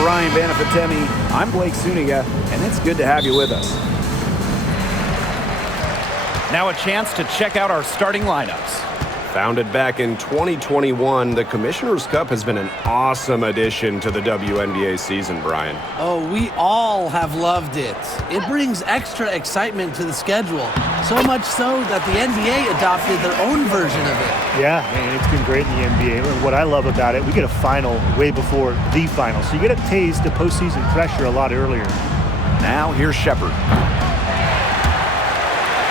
Brian Banafitemi. I'm Blake Suniga, and it's good to have you with us. Now a chance to check out our starting lineups. Founded back in 2021, the Commissioner's Cup has been an awesome addition to the WNBA season, Brian. Oh, we all have loved it. It brings extra excitement to the schedule, so much so that the NBA adopted their own version of it. Yeah, and it's been great in the NBA. And what I love about it, we get a final way before the final, so you get a taste of postseason pressure a lot earlier. Now here's Shepard.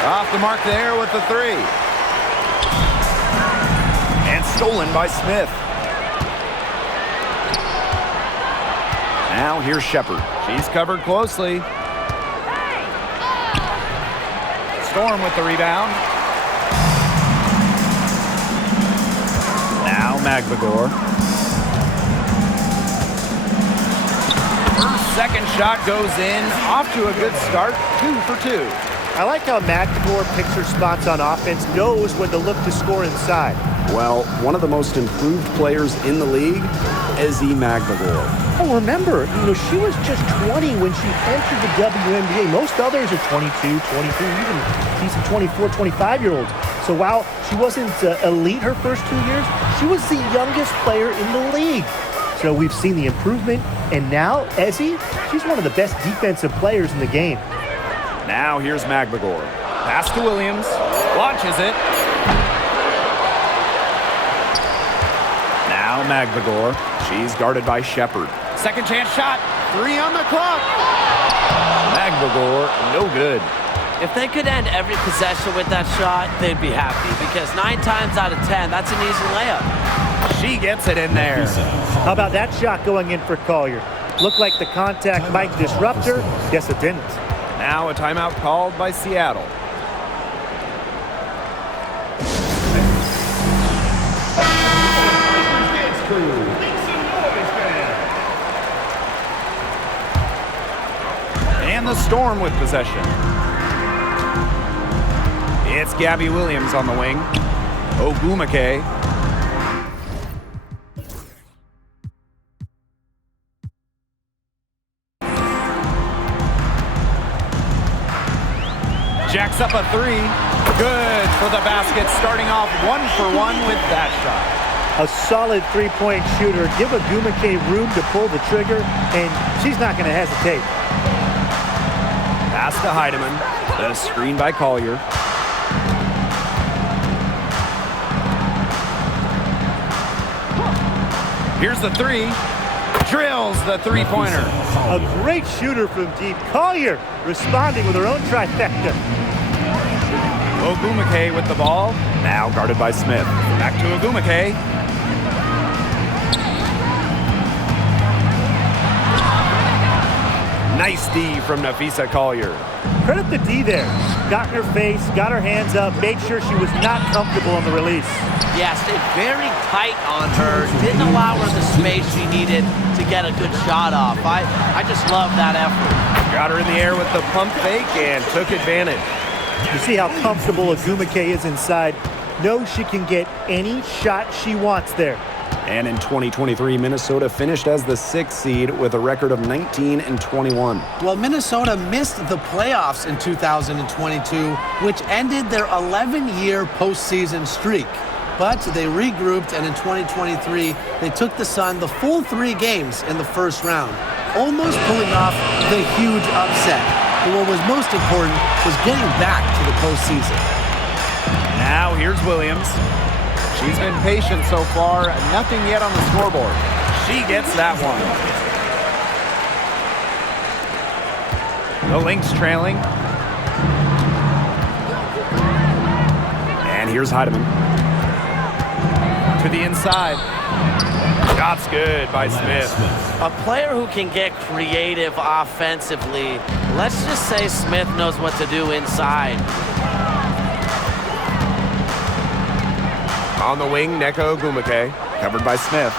Off the mark there with the three. And stolen by Smith. Now here's Shepard. She's covered closely. Storm with the rebound. Now Magbagor. Her second shot goes in. Off to a good start. 2 for 2. I like how Magbagor picks her spots on offense, knows when to look to score inside. Well, one of the most improved players in the league, Ezi Magbagor. Oh, remember, she was just 20 when she entered the WNBA. Most others are 22, 23, even decent 24, 25-year-olds. So while she wasn't elite her first 2 years, she was the youngest player in the league. So we've seen the improvement, and now Ezi, she's one of the best defensive players in the game. Now here's Magbagor. Pass to Williams. Launches it. Now Magbagor. She's guarded by Shepard. Second chance shot. 3 on the clock. Magbagor, no good. If they could end every possession with that shot, they'd be happy, because 9 times out of 10, that's an easy layup. She gets it in there. How about that shot going in for Collier? Looked like the contact might disrupt her. Guess it didn't. Now a timeout called by Seattle. And the Storm with possession. It's Gabby Williams on the wing. Ogwumike. Jacks up a 3. Good for the basket, starting off 1 for 1 with that shot. A solid three-point shooter. Give Ogwumike room to pull the trigger, and she's not going to hesitate. Pass to Heidemann. The screen by Collier. Here's the 3. Drills the three-pointer. A great shooter from deep. Collier responding with her own trifecta. Ogwumike with the ball. Now guarded by Smith. Back to Ogwumike. Nice D from Napheesa Collier. Credit the D there. Got in her face, got her hands up, made sure she was not comfortable on the release. Yeah, stayed very tight on her. Didn't allow her the space she needed to get a good shot off. I just love that effort. Got her in the air with the pump fake and took advantage. You see how comfortable Ogwumike is inside. Knows she can get any shot she wants there. And in 2023, Minnesota finished as the 6th seed with a record of 19-21. Well, Minnesota missed the playoffs in 2022, which ended their 11-year postseason streak. But they regrouped, and in 2023, they took the Sun the full 3 games in the first round, almost pulling off the huge upset. But what was most important was getting back to the postseason. Now here's Williams. She's been patient so far, nothing yet on the scoreboard. She gets that one. The Lynx trailing. And here's Heidemann. To the inside. Shot's good by Smith. A player who can get creative offensively. Let's just say Smith knows what to do inside. On the wing, Nneka Ogwumike. Covered by Smith.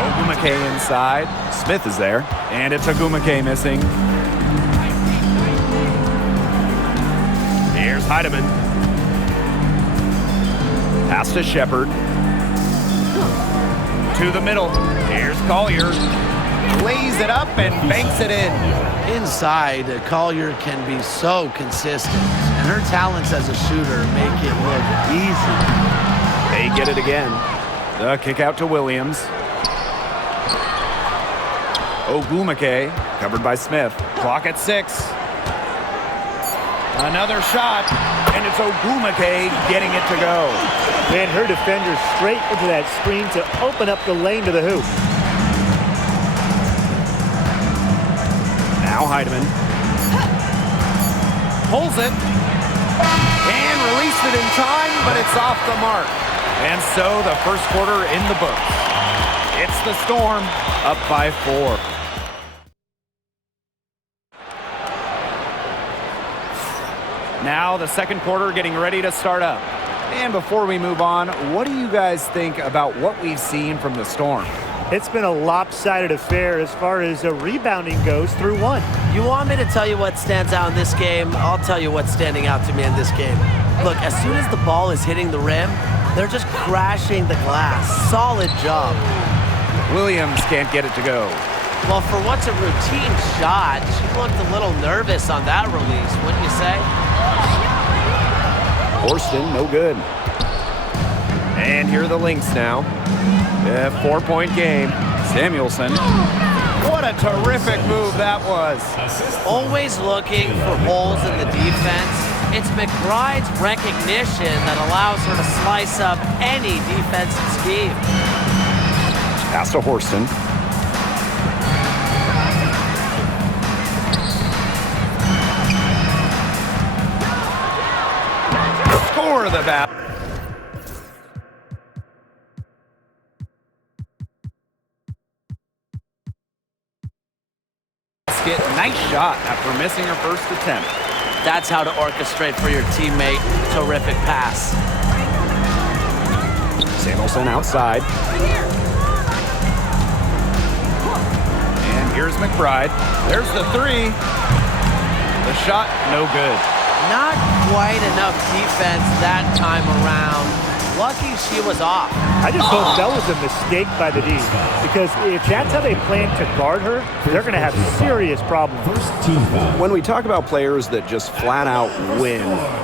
Ogwumike inside. Smith is there. And it's Ogwumike missing. Here's Heidemann. Pass to Shepard. To the middle. Here's Collier. Lays it up and banks it in. Inside, Collier can be so consistent, and her talents as a shooter make it look easy. They get it again. The kick out to Williams. Ogwumike, covered by Smith. Clock at 6. Another shot, and it's Ogwumike getting it to go. Man, her defender straight into that screen to open up the lane to the hoop. Now Heidemann. Pulls it. And released it in time, but it's off the mark. And so the first quarter in the books. It's the Storm up by 4. Now the second quarter getting ready to start up. And before we move on, what do you guys think about what we've seen from the Storm? It's been a lopsided affair as far as rebounding goes through one. You want me to tell you what stands out in this game? I'll tell you what's standing out to me in this game. Look, as soon as the ball is hitting the rim, they're just crashing the glass. Solid job. Williams can't get it to go. Well, for what's a routine shot, she looked a little nervous on that release, wouldn't you say? Horston, no good. And here are the Lynx now. A 4-point game. Samuelson. What a terrific move that was. Always looking for holes in the defense. It's McBride's recognition that allows her to slice up any defensive scheme. Pass to Horston. Score the bat. Nice shot after missing her first attempt. That's how to orchestrate for your teammate. Terrific pass. Samuelson outside. And here's McBride. There's the 3. The shot, no good. Not quite enough defense that time around. Lucky she was off. I just hope that was a mistake by the D, because if that's how they plan to guard her, they're going to have serious problems. When we talk about players that just flat out win,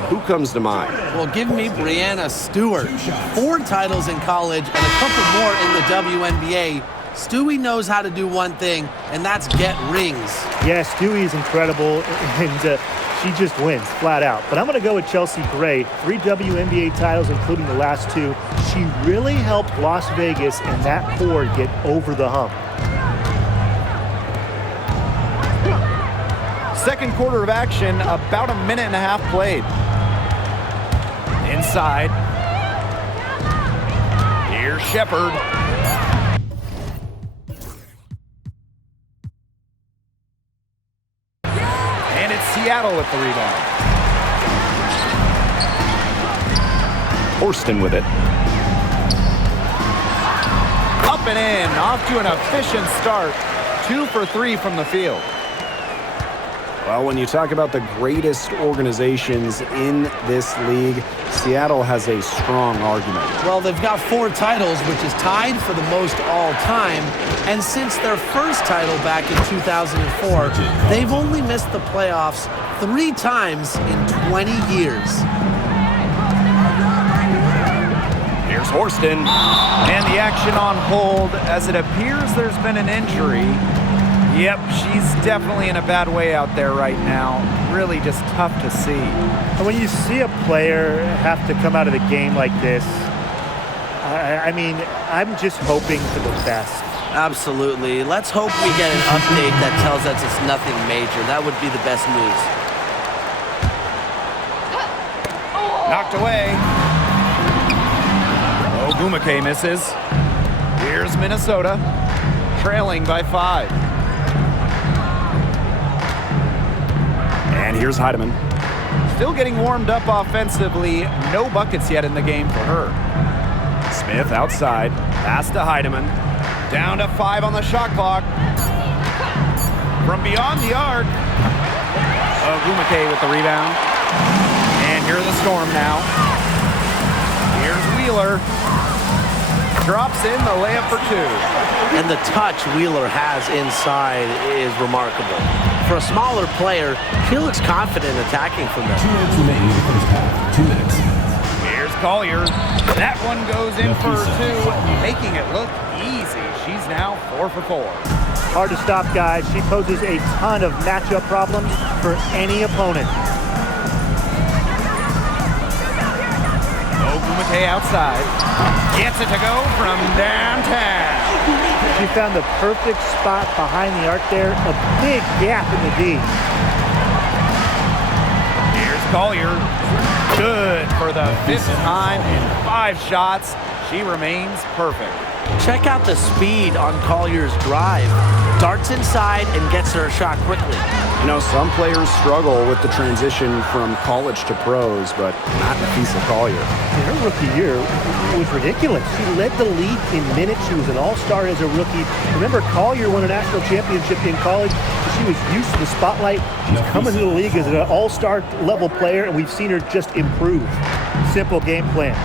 who comes to mind? Well, give me Breanna Stewart. 4 titles in college and a couple more in the WNBA. Stewie knows how to do one thing, and that's get rings. Yeah, Stewie is incredible, and she just wins, flat out. But I'm going to go with Chelsea Gray. 3 WNBA titles, including the last 2. She really helped Las Vegas and that core get over the hump. Second quarter of action, about a minute and a half played. Inside. Here's Shepard. And it's Seattle with the rebound. Horston with it. Up and in, off to an efficient start. 2 for 3 from the field. Well, when you talk about the greatest organizations in this league, Seattle has a strong argument. Well, they've got 4 titles, which is tied for the most all time. And since their first title back in 2004, they've only missed the playoffs 3 times in 20 years. Here's Horston. And the action on hold as it appears there's been an injury. Yep, she's definitely in a bad way out there right now. Really just tough to see. And when you see a player have to come out of the game like this, I mean, I'm just hoping for the best. Absolutely. Let's hope we get an update that tells us it's nothing major. That would be the best news. Knocked away. Ogwumike misses. Here's Minnesota, trailing by 5. And here's Heidemann. Still getting warmed up offensively. No buckets yet in the game for her. Smith outside. Pass to Heidemann. Down to 5 on the shot clock. From beyond the arc. Ogwumike with the rebound. And here are the Storm now. Here's Wheeler. drops in the layup for 2. And the touch Wheeler has inside is remarkable. For a smaller player, he looks confident attacking from there. 2 minutes remaining in the first half. 2 minutes. Here's Collier. That one goes in for 2, making it look easy. She's now 4 for 4. Hard to stop, guys. She poses a ton of matchup problems for any opponent. Ogumake outside. Gets it to go from downtown. She found the perfect spot behind the arc there. A big gap in the D. Here's Collier. Good for the 5th time in 5 shots. She remains perfect. Check out the speed on Collier's drive. Darts inside and gets her a shot quickly. You know, some players struggle with the transition from college to pros, but not Napheesa Collier. Her rookie year was ridiculous. She led the league in minutes. She was an all-star as a rookie. Remember, Collier won a national championship in college. She was used to the spotlight. She's coming to the league as an all-star level player, and we've seen her just improve. Simple game plan.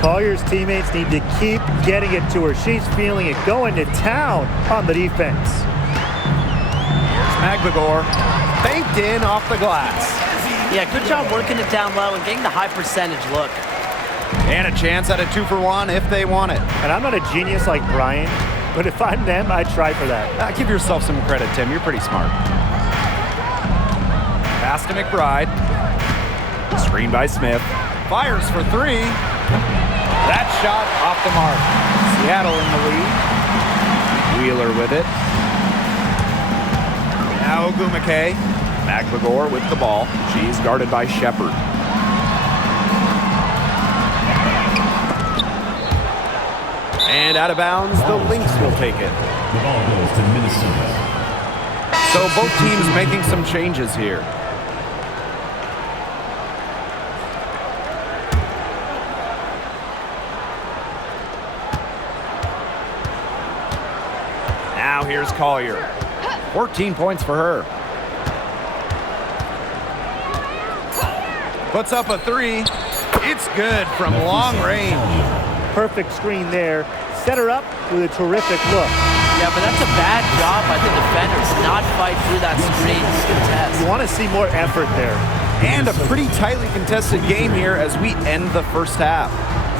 Collier's teammates need to keep getting it to her. She's feeling it, going to town on the defense. Here's Magbagor. Banked in off the glass. Yeah, good job working it down low and getting the high percentage look. And a chance at a 2 for 1 if they want it. And I'm not a genius like Brian, but if I'm them, I'd try for that. Give yourself some credit, Tim. You're pretty smart. Pass to McBride. Screen by Smith. Fires for 3. That shot off the mark. Seattle in the lead. Wheeler with it. Now Ogumake. Magbagor with the ball. She's guarded by Shepard. And out of bounds, the Lynx will take it. The ball goes to Minnesota. So both teams making some changes here. Now here's Collier. 14 points for her. Puts up a 3. It's good from long range. Perfect screen there. Set her up with a terrific look. Yeah, but that's a bad job by the defender to not fight through that screen contest. You want to see more effort there. And a pretty tightly contested game here as we end the first half.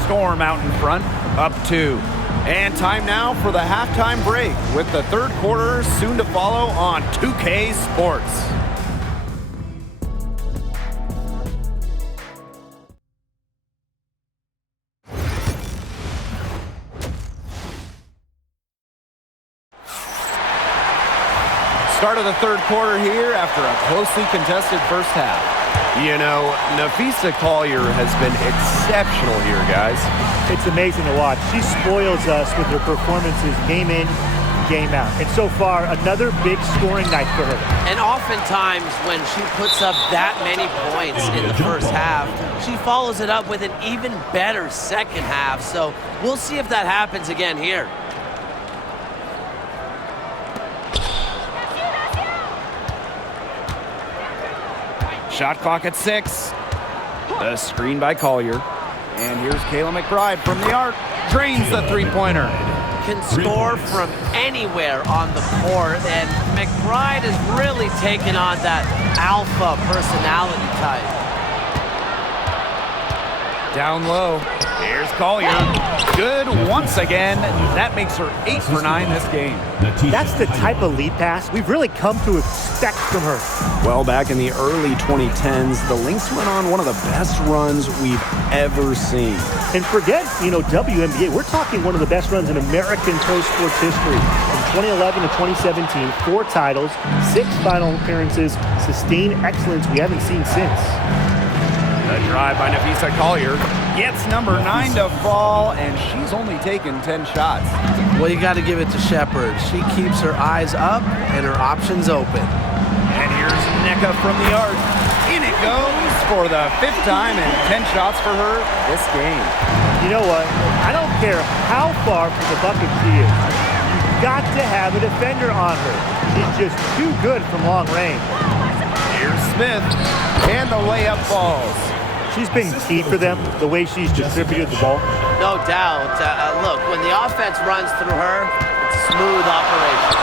Storm out in front, up 2. And time now for the halftime break with the third quarter soon to follow on 2K Sports. Start of the third quarter here after a closely contested first half. You know, Napheesa Collier has been exceptional here, guys. It's amazing to watch. She spoils us with her performances game in, game out. And so far, another big scoring night for her. And oftentimes when she puts up that many points in the first half, she follows it up with an even better second half. So we'll see if that happens again here. Shot clock at 6. The screen by Collier. And here's Kayla McBride from the arc. Drains the three-pointer. Can score from anywhere on the court, and McBride has really taken on that alpha personality type. Down low. Here's Collier. Good once again. That makes her 8 for 9 this game. That's the type of lead pass we've really come to expect from her. Well, back in the early 2010s, the Lynx went on one of the best runs we've ever seen. And forget, WNBA, we're talking one of the best runs in American pro sports history. From 2011 to 2017, 4 titles, 6 final appearances, sustained excellence we haven't seen since. The drive by Napheesa Collier gets number 9 to fall, and she's only taken 10 shots. Well, you got to give it to Shepard. She keeps her eyes up and her options open. And here's Nneka from the arc. In it goes for the 5th time and 10 shots for her this game. You know what? I don't care how far from the bucket she is. You've got to have a defender on her. She's just too good from long range. Here's Smith, and the layup falls. She's been key for them, the way she's distributed the ball. No doubt. Look, when the offense runs through her, it's a smooth operation.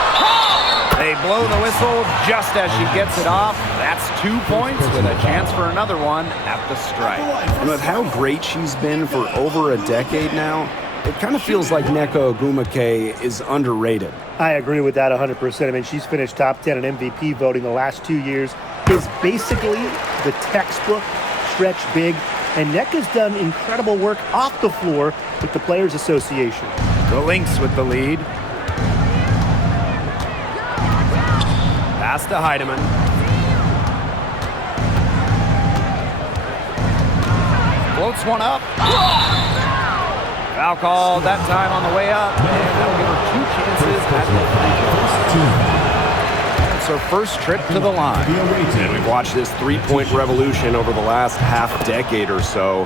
They blow the whistle just as she gets it off. That's 2 points with a chance for another one at the stripe. And with how great she's been for over a decade now, it kind of feels like Nneka Ogwumike is underrated. I agree with that 100%. I mean, she's finished top 10 in MVP voting the last 2 years. Is basically the textbook stretch big. And Nneka's done incredible work off the floor with the Players Association. The Lynx with the lead. Pass to Heidemann. Floats one up. Foul call that time on the way up. And that'll give her 2 chances at the free throw. It's her first trip to the line. And we've watched this three-point revolution over the last half-decade or so.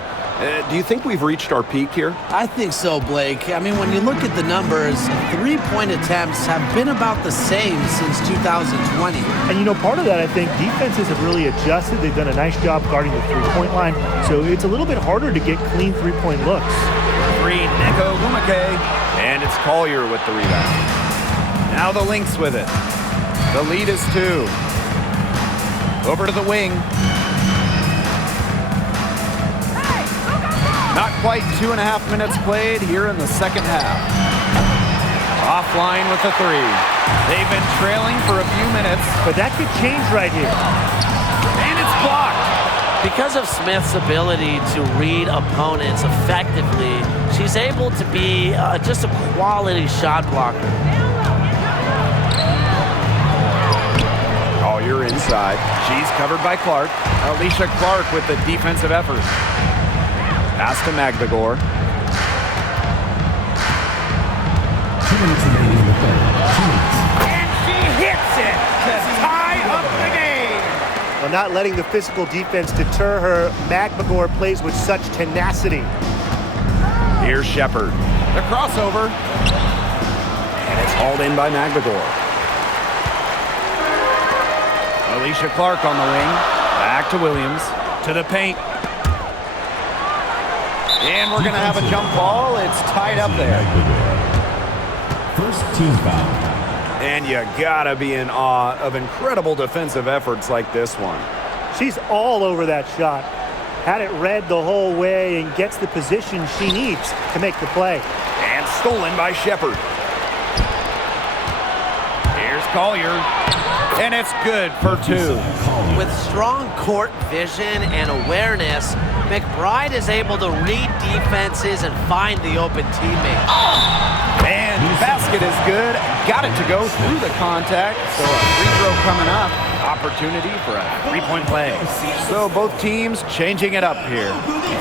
Do you think we've reached our peak here? I think so, Blake. I mean, when you look at the numbers, 3-point attempts have been about the same since 2020. And, you know, part of that, I think, defenses have really adjusted. They've done a nice job guarding the three-point line. So it's a little bit harder to get clean three-point looks. Three, Nneka Ogwumike. And it's Collier with the rebound. Now the Lynx with it. The lead is 2. Over to the wing. Not quite 2.5 minutes played here in the second half. Offline with the 3. They've been trailing for a few minutes. But that could change right here. And it's blocked. Because of Smith's ability to read opponents effectively, she's able to be just a quality shot blocker. Collier inside. She's covered by Clark. Alicia Clark with the defensive effort. Pass to Magdegor. 2 minutes remaining in the third. 2 minutes. And she hits it to tie up the game. Well, not letting the physical defense deter her, Magdegor plays with such tenacity. Here's Shepard. The crossover. And it's hauled in by Magdegor. Alicia Clark on the wing. Back to Williams. To the paint. And we're going to have a jump ball. It's tied up there. First team foul. And you gotta be in awe of incredible defensive efforts like this one. She's all over that shot. Had it read the whole way and gets the position she needs to make the play. And stolen by Shepard. Here's Collier. And it's good for 2. With strong court vision and awareness, McBride is able to read defenses and find the open teammate. And basket is good. Got it to go through the contact. So a free throw coming up. Opportunity for a 3-point play. So both teams changing it up here.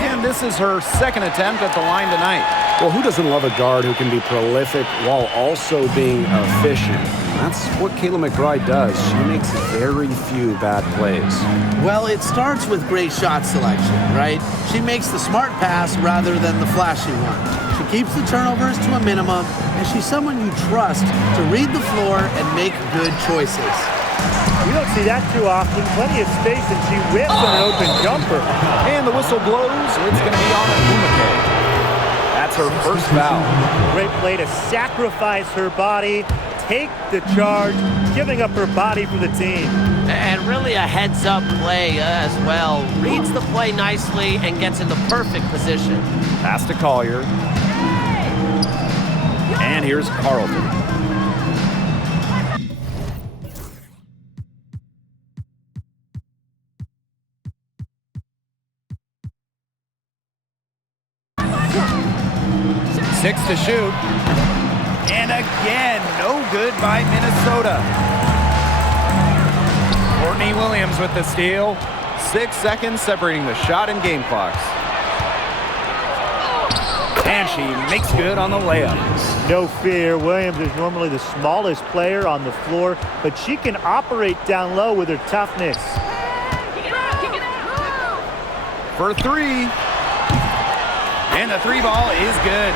And this is her second attempt at the line tonight. Well, who doesn't love a guard who can be prolific while also being efficient? That's what Kayla McBride does. She makes very few bad plays. Well, it starts with great shot selection, right? She makes the smart pass rather than the flashy one. She keeps the turnovers to a minimum, and she's someone you trust to read the floor and make good choices. You don't see that too often. Plenty of space, and she whips on an open jumper. And the whistle blows. It's going to be on Ogwumike. That's her first foul. Great play to sacrifice her body, take the charge, giving up her body for the team. And really a heads-up play as well. Reads the play nicely and gets in the perfect position. Pass to Collier. And here's Carlton. Six to shoot. And again, no good by Minnesota. Courtney Williams with the steal. 6 seconds separating the shot and game clocks. And she makes good on the layup. No fear. Williams is normally the smallest player on the floor, but she can operate down low with her toughness. For 3. And the 3 ball is good.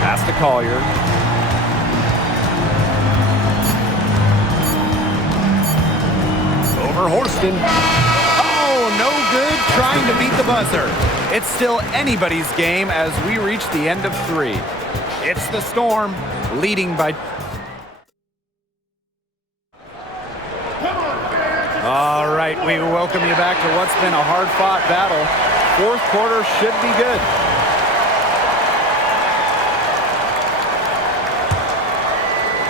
Pass to Collier. Horston. Oh, no good trying to beat the buzzer. It's still anybody's game as we reach the end of 3. It's the Storm leading by... All right, we welcome you back to what's been a hard-fought battle. Fourth quarter should be good.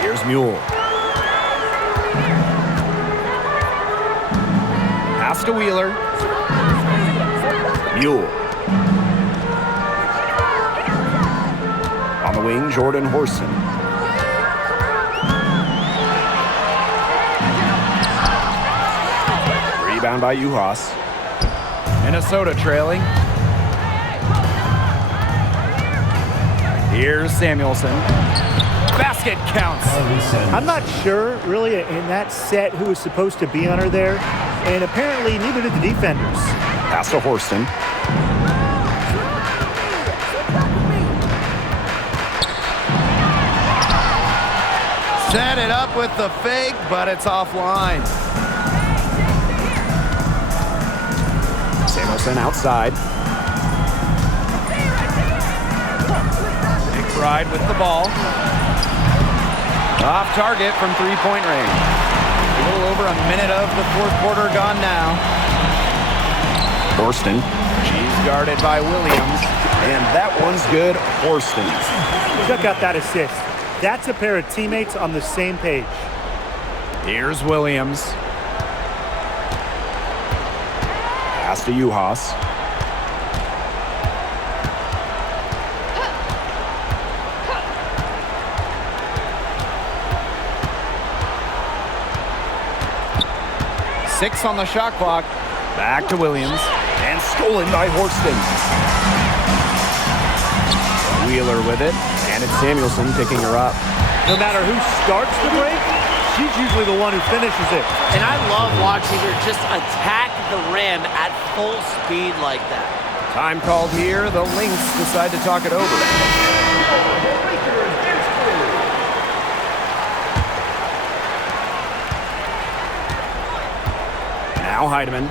Here's Mule. Pass to Wheeler. Mule. On the wing, Jordan Horston. Rebound by Uhas. Minnesota trailing. Here's Samuelson. Basket counts. I'm not sure, really, in that set who was supposed to be on her there, and apparently neither did the defenders. Pass to Horston. Set it up with the fake, but it's offline. Samuelson outside. McBride with the ball. Off target from three-point range. A little over a minute of the fourth quarter gone now. Horston. She's guarded by Williams. And that one's good. Horston. Check out that assist. That's a pair of teammates on the same page. Here's Williams. Pass to Uhas. Six on the shot clock. Back to Williams. And stolen by Horston. Wheeler with it. And it's Samuelson picking her up. No matter who starts the break, she's usually the one who finishes it. And I love watching her just attack the rim at full speed like that. Time called here. The Lynx decide to talk it over. Now Heidemann.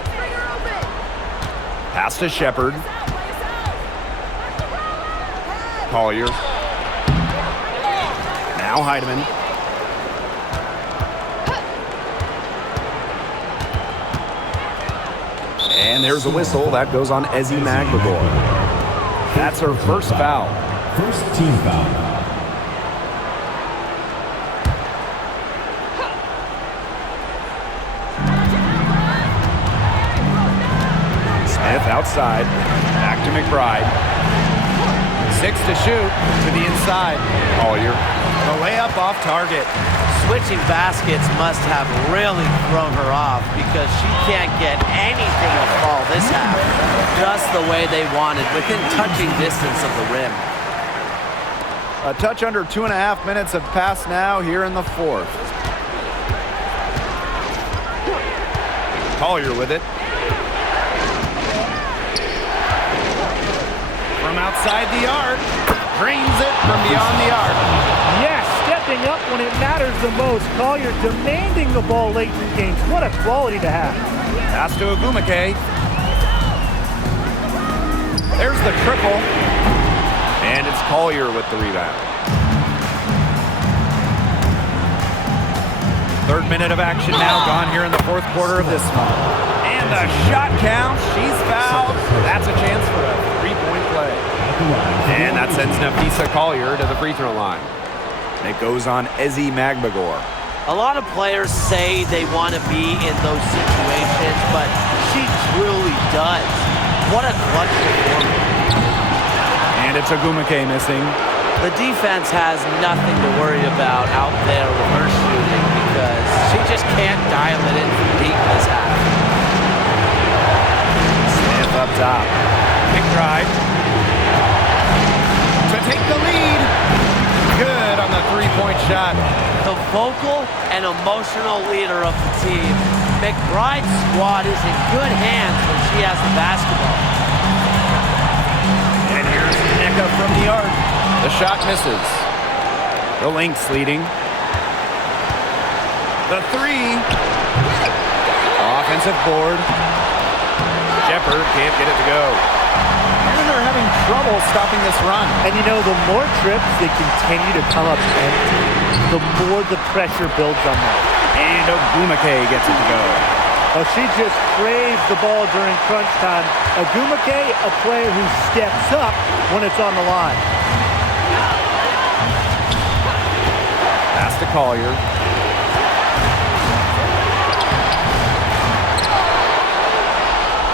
Pass to Shepard. Collier. Now Heidemann. And there's a whistle. That goes on Ezi Magbegor. That's her first foul. First team foul. Smith outside. Back to McBride. 6 to shoot to the inside. Collier. The layup off target. Switching baskets must have really thrown her off because she can't get anything to fall this half just the way they wanted, within touching distance of the rim. A touch under 2.5 minutes have passed now here in the fourth. Collier with it. From outside the arc, drains it from beyond the arc. Yes, stepping up when it matters the most. Collier demanding the ball late in games. What a quality to have. Pass to Agumake. There's the triple. And it's Collier with the rebound. Third minute of action now gone here in the fourth quarter of this one. And the shot count. She's fouled. That's a chance for a three-point play. And that sends Napisa Collier to the free throw line. It goes on Ezi Magbegor. A lot of players say they want to be in those situations, but she truly does. What a clutch performance. And it's Agumake missing. The defense has nothing to worry about out there with her shooting because she just can't dial it in from deep this half. Smith up top. Big drive. To take the lead. Good on the three-point shot. The vocal and emotional leader of the team, McBride's squad is in good hands when she has the basketball. And here's Nneka from the arc. The shot misses. The Lynx leading. The three. Offensive board. Shepard can't get it to go. And they're having trouble stopping this run. And you know, the more trips they continue to come up empty, the more the pressure builds on them. And Ogumake gets it to go. Oh, she just craves the ball during crunch time. Ogumake, a player who steps up when it's on the line. Pass to Collier.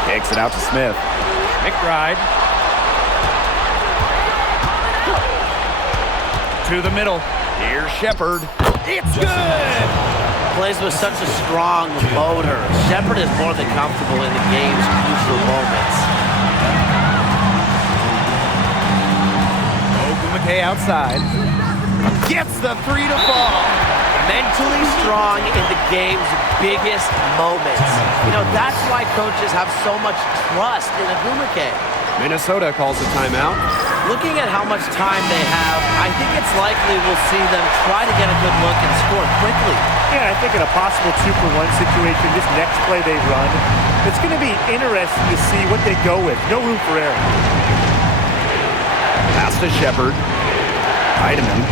Takes it out to Smith. McBride. To the middle. Here's Shepard. It's good! Plays with such a strong motor. Shepard is more than comfortable in the game's crucial moments. Ogumake outside. Gets the 3 to fall. Mentally strong in the game's biggest moments. You know, that's why coaches have so much trust in Ogumake. Minnesota calls a timeout. Looking at how much time they have, I think it's likely we'll see them try to get a good look and score quickly. Yeah, I think in a possible 2-for-1 situation, this next play they run, it's going to be interesting to see what they go with. No room for error. Pass to Shepard. Heidemann.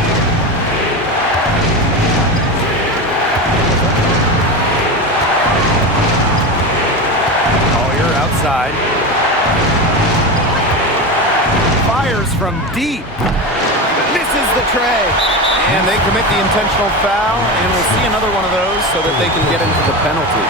Collier outside. Fires from deep. Misses the tray. And they commit the intentional foul, and we'll see another one of those so that they can get into the penalty.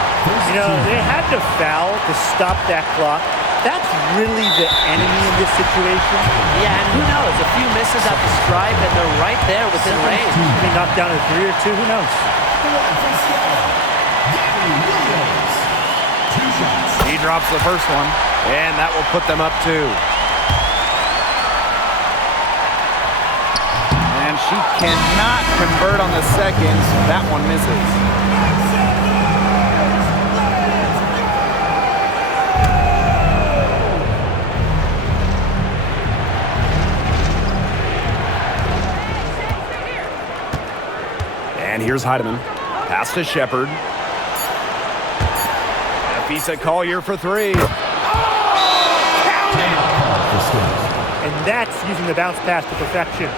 You know, they had to foul to stop that clock. That's really the enemy in this situation. Yeah, and who knows? A few misses at the stripe, and they're right there within range. They knocked down a 3 or 2, who knows? He drops the first one, and that will put them up 2. And she cannot convert on the second. That one misses. And here's Heidemann. Pass to Shepard. Nafisa Collier for 3. And that's using the bounce pass to perfection.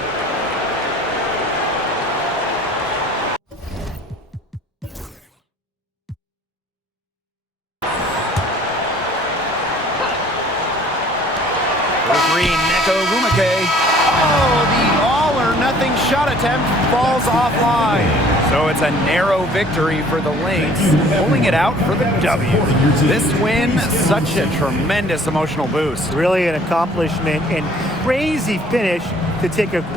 For 3, Neko Ogumake. Oh, the all-or-nothing shot attempt falls offline. So it's a narrow victory for the Lynx, pulling it out for the W. This win, such a tremendous emotional boost. Really an accomplishment and crazy finish to take a